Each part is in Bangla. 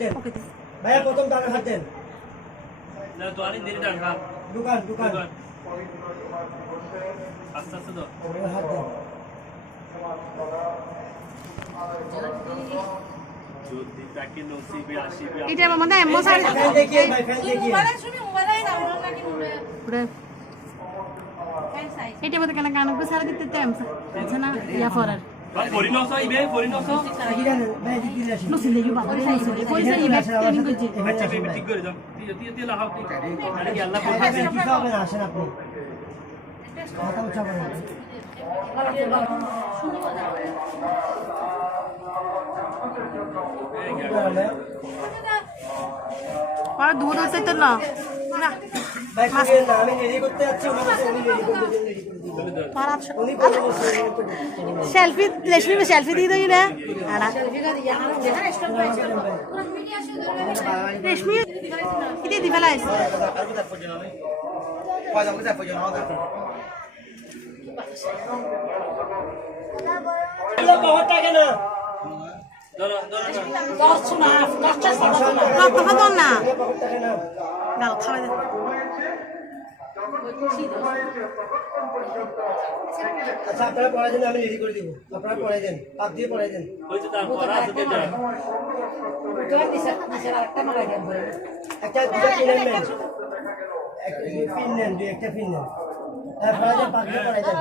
দেন ভাইয়া প্রথম দানে হাত দেন না তো আনি দেরি ডান হাত দোকান আস্তে আস্তে দাও হাত দেন যদি তাকে নসিবে আসিবে এটা মানে মশাই ফ্যান দেখিয়ে ভাই ফ্যান দেখিয়ে এটা বলতে কেন কান উপরে সারা দিতে টাইম আছে না ইয়া ফরার পরিণত ইবে পরিণত কি জানেন ভাই দিলে আসেন নসিল দেই বাবা নসিল পয়সা ইবে ট্রেনিং করছি আচ্ছা বেবি ঠিক করে দাও দিয়ে লাগাও আরে কি আল্লাহ আপনি কি খাবেন আসেন আপনি মাথা উঁচা করেন আর দুধ হচ্ছে তো না না ভাই খাবেন না আমি রেডি করতে যাচ্ছি উনি বলছে উনি রেডি করে দিবেন পারাপ উনি বলে বলছে সেলফি রেশমি में সেলফি দিয়ে দেই না আড়া রেশমি কি দিয়ে দিবেলা আছে बहुत टाका ना রক্ত খাদন না बहुत टाका ना গাল খাওয়া দে আচ্ছা আপনারা পড়াই দেন আমি রেডি করে দিব আপনারা পড়াই দেন পাপ দিয়ে পড়াই দেন হইছে তারপর আছে এটা একটা দুটো কিনেন নেন পিন নেন দুই একটা পিন নেন হ্যাঁ পড়াই দেন পাপ দিয়ে পড়াই দেন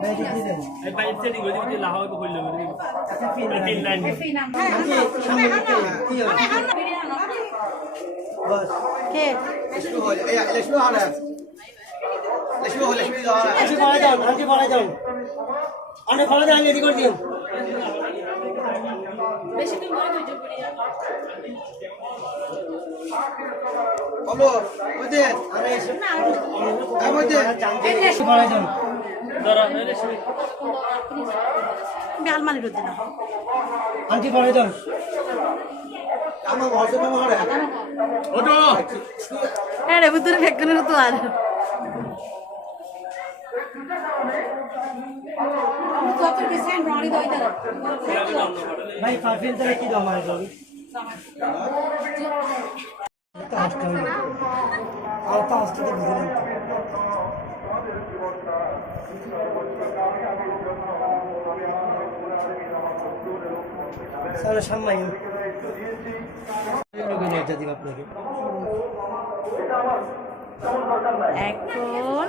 ভাই দিয়ে দেন এই পাইপ সেটিং করে দিবি লাগাও তো কইলো একটা পিন নেন তিন লাইন কি হবে বস কে আন্টি পড়াই যান আন্টি পড়াই যান অনেক পড়াই যান রেডি করে দিন আরে এসে পড়াই যান ধরো রেশমি বেল মারি রোদ না আন্টি পড়াই যান ওটো এরে ভিতরে ফেকনের তো আর ভাই পারফিউম তাহলে কি দাম আছে আর তো আসতে তো বুঝলেন স্যার সামনে নিয়ে দিব আপনাকে এখন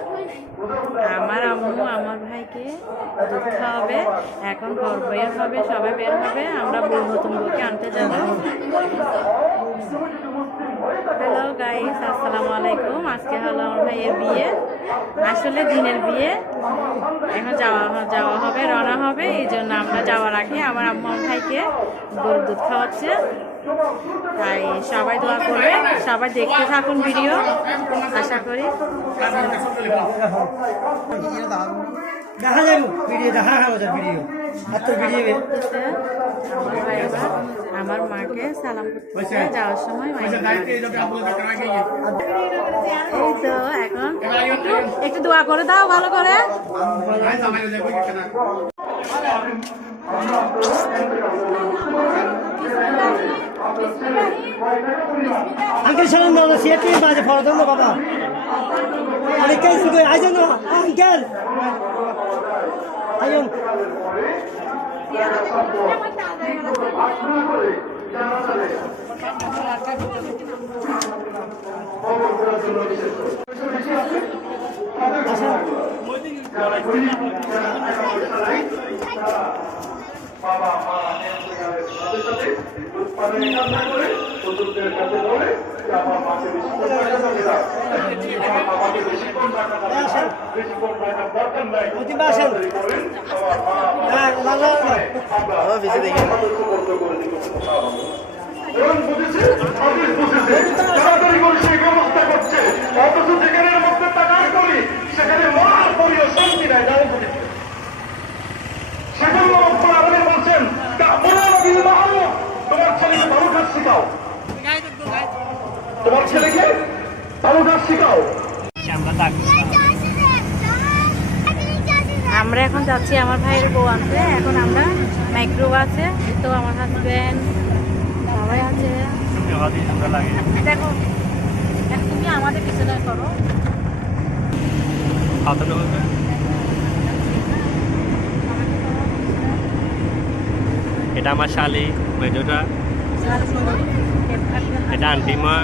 আমার আম্মু আমার ভাইকে দুধ খাওয়াবে এখন ঘর বের হবে সবাই বের হবে আমরা বউ নতুন বউকে আনতে যাবো হ্যালো গাইস আসসালামু আলাইকুম আজকে হলো আমার ভাইয়ের বিয়ে আসলে দিনের বিয়ে এখন যাওয়া হবে রওনা হবে এই জন্য আমরা যাওয়ার আগে আমার আম্মু আমার ভাইকে গরুর দুধ খাওয়াচ্ছে তাই সবাই দোয়া করবে সবাই দেখতে থাকুন ভিডিও আশা করি দেখা যাবে ভিডিও দেখা হবে ভিডিও আর তো ভিডিও আমার ভাই এবার আমার মাকে সালাম করতে যাওয়ার সময় এই তো এখন একটু দোয়া করে দাও ভালো করে আঙ্কেল সালাম দাও সিয়াতে বাজে ফটো দাও বাবা আরে কাই শুধু আইজো না আঙ্কেল আইজো বাবা মা চতুর্থের কাছে বলে আমার মাকে বেশিক্ষণ টাকা দরকার নাই তাড়াতাড়ি করে সে ব্যবস্থা করছে অথচ যেখানের মধ্যে টাকার করি সেখানে মার পরিও শান্তি নাই যাই বলেছে সেজন্য আমাদের বলছেন তোমার ছেলেকে ভালো কাজ শিখাও তোমার ছেলেকে ভালো কাজ শিখাও আমরা আমরা এখন যাচ্ছি আমার ভাইয়ের বউ আনতে। এখন আমরা মাইক্রো আছে, তো আমার হাজবেন্ড সবাই আছে। দেখো এখন তুমি আমাদের পিছনে করো। এটা আমার শালি মেজোটা, এটা আন্টিমা।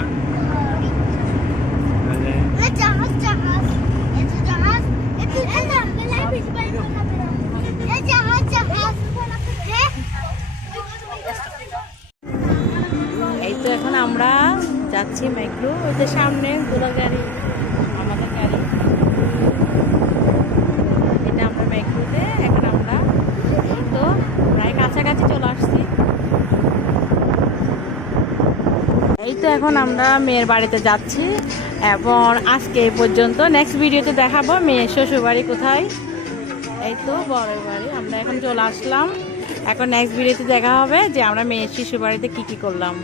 এই তো এখন আমরা যাচ্ছি মাইক্রো, ওই যে সামনে গোলা গাড়ি, আমাদের গাড়ি। এটা আমরা মাইক্রোতে এখন আমরা তো প্রায় কাছাকাছি চলে আসছি। এই তো এখন আমরা মেয়ের বাড়িতে যাচ্ছি এবং আজকে এই পর্যন্ত। নেক্সট ভিডিওতে দেখাবো মেয়ের শ্বশুর বাড়ি কোথায়। এই তো বরের বাড়ি আমরা এখন চলে আসলাম। এখন নেক্সট ভিডিওতে দেখা হবে যে আমরা মেয়ের শ্বশুর বাড়িতে কি করলাম।